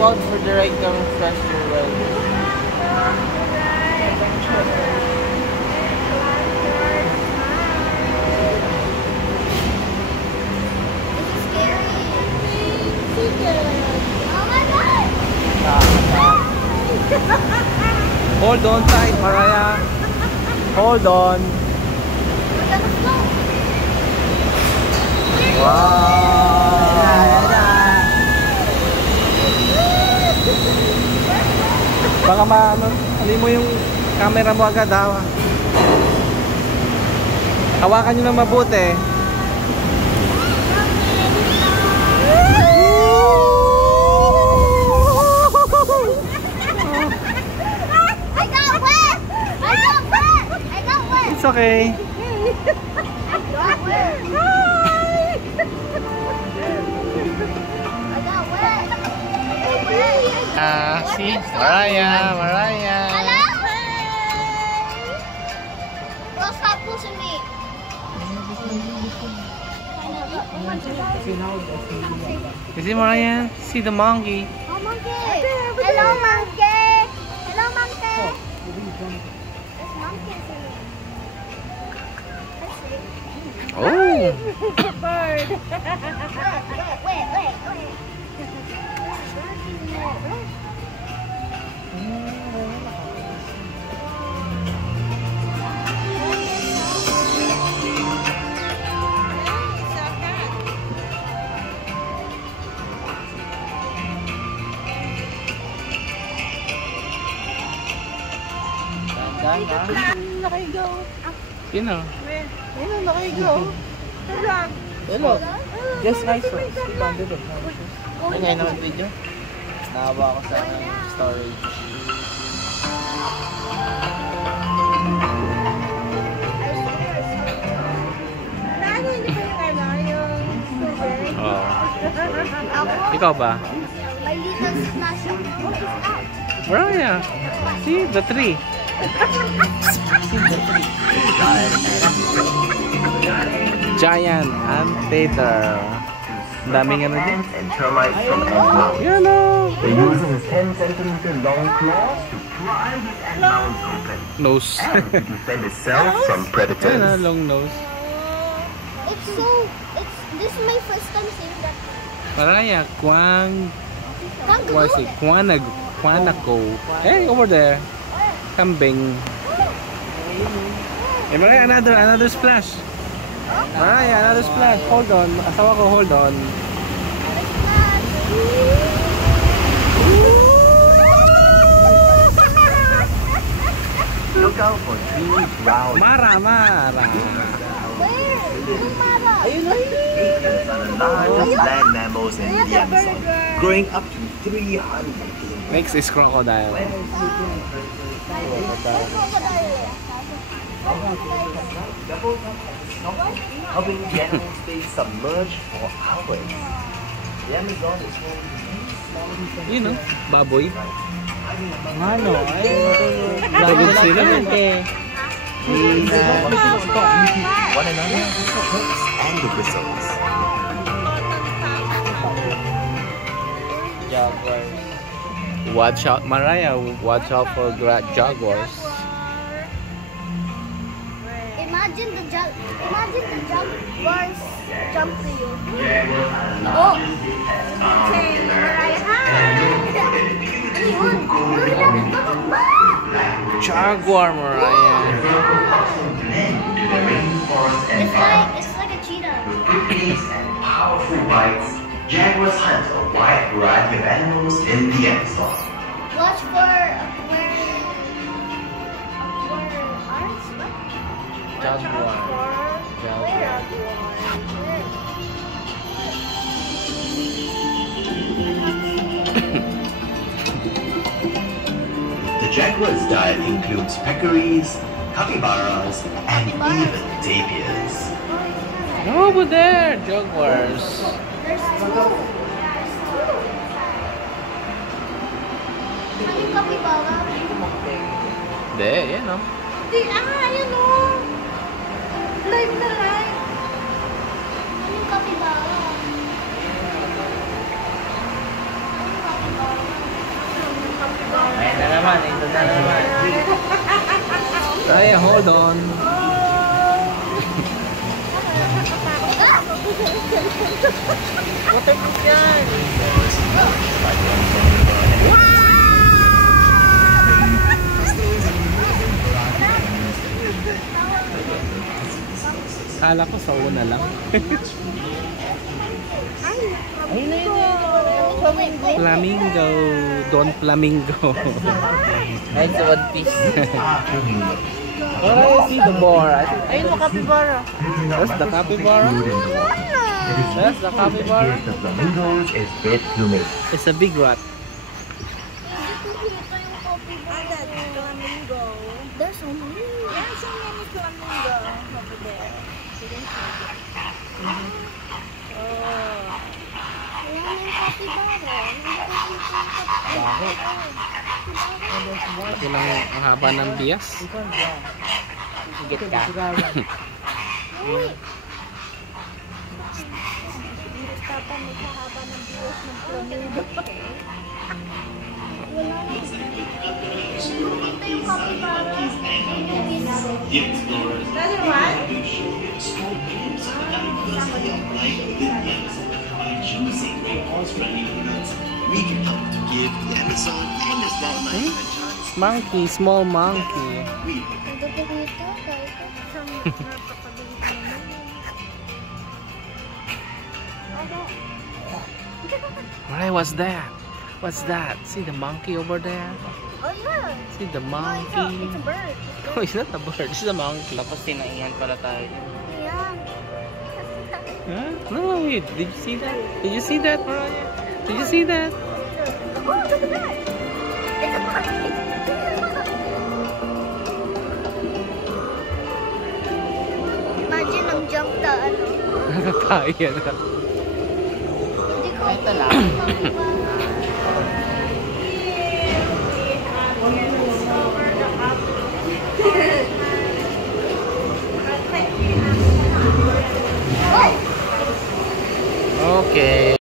out for the ride coming faster. Well, hold on tight, Mariah. Hold on. Wow. Baka ano mo yung camera mo agad, ha? Hawakan nyo na mabuti. It's okay. See? Mariah. Hello? Well, stop pushing me. You see, Mariah? See the monkey. Oh, monkey. Hello, monkey. Hello, monkey. There's monkeys in it. Oh. Bird. Wait. Nakaigaw. Sino? Ayun, nakaigaw. Hello. Just nice one. Ay, ngayon naman video. Nakawa ako sa storage. Ano, hindi pa yung strawberry? Oo. Ikaw ba? My little splash of milk is out. Mariah. See the tree. Giant Anteater. Ang daming ano din. And termites from ant mounds. Yan o. They use his 10 centimeter long claws to pry his ant mounds open Nose. and to defend itself from Yan o, predators. long nose. This is my first time seeing that. Mariah, Kangaroo. what is it? Quanako. Hey, over there. Kambing. Hey, Mariah, another splash. Mariah, another splash. Hold on. Asawa ko, hold on. Look out for three brown Mara. Where? Yung Mara. Aphelids are the largest land mammals in the Amazon, growing up to 300 kilograms. Next is crocodile. Helping the animals stay submerged for hours. The Amazon is home to these small Yun o, baboy. Ano? Tagod sila. one another, the hooks and the whistles. Watch out, Mariah. Watch out for jaguars. Imagine the jaguars jump to you. Oh. Okay, Mariah. Jaguar, Mariah. It's like a cheetah. Quickness and powerful bites, jaguars hunt a wide variety of animals in the Amazon. Watch for ours? What? Jaguar. The jaguar's diet includes peccaries, capybaras, and even tapirs. Over there, jaguars. There's two. Ano yung kapibara? Hindi, yan o. Ayun o. Live na live. Ano yung kapibara? Ano yung kapibara? Ay, hold on. Waterproof yan. Kala ko sa una lang. Ayun na yun. Flamingo. Flamingo. Don Flamingo. Ayun sa One Piece. What do you see the bar? Ayun mo, capybara. That's the capybara. That's the capybara. The flamingos is red plumage. It's a big rat. Flamingo. There's so many. There's so many flamingo over there. Wala na yung capybara. Bakit? Ito lang ang haba ng bias. Higit ka. Uy! Wala na. Ito yung capybara. Another one? We can help to give the Amazon and the wildlife a chance. Monkey, small monkey. Nagdito dito. Kahit Right, what's that? What's that? See the monkey over there? oh yeah. See the No, monkey? it's a bird. Oh, it's not a bird. It's a monkey. Tapos tinaihan pala tayo. Yeah. Huh? No, wait. Did you see that? Did you see that, Mariah? Did you see that? Oh, look at that. It's a monkey. Imagine ang jump na ano. Nakakaya na. Hindi ko. Ito lang.